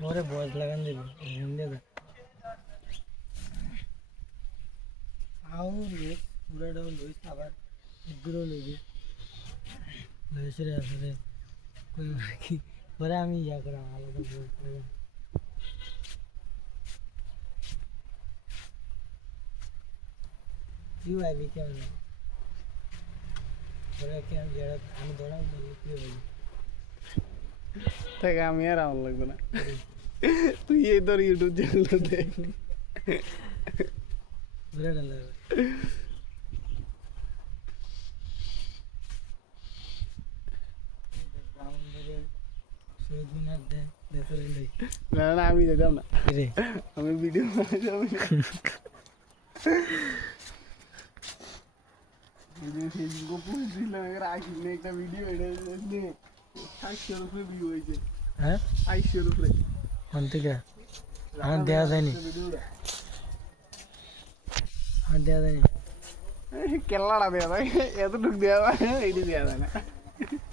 মোরে বয়স লাগান দিবি হিন্দে দা আও লুইস পুরাটা লুইস আবার দূর লইবি লুইস রে আসলে কই কি পরে আমি ইয়া করা আলাদা বয়স লাগান ইউ আইবি কেমন পরে কি আমি যারা আমি দৌড়াম বলি কি হইল তাই আমি আর আমার লাগবে না তুই এই তোর ইউটিউব চ্যানেলটা দেখ বিরাট লাগে না না আমি যেতাম না রে আমি ভিডিও বানাই ফেসবুকে পোস্ট দিলাম এর আগে একটা ভিডিও এটা নিয়ে 800 উপরে ভিউ হয়েছে হ্যাঁ 800 উপরে কোন থেকে আমার দেওয়া যায়নি কেল্লাটা দেওয়া যায় এতটুকু দেওয়া হয় এইটা দেওয়া যায় না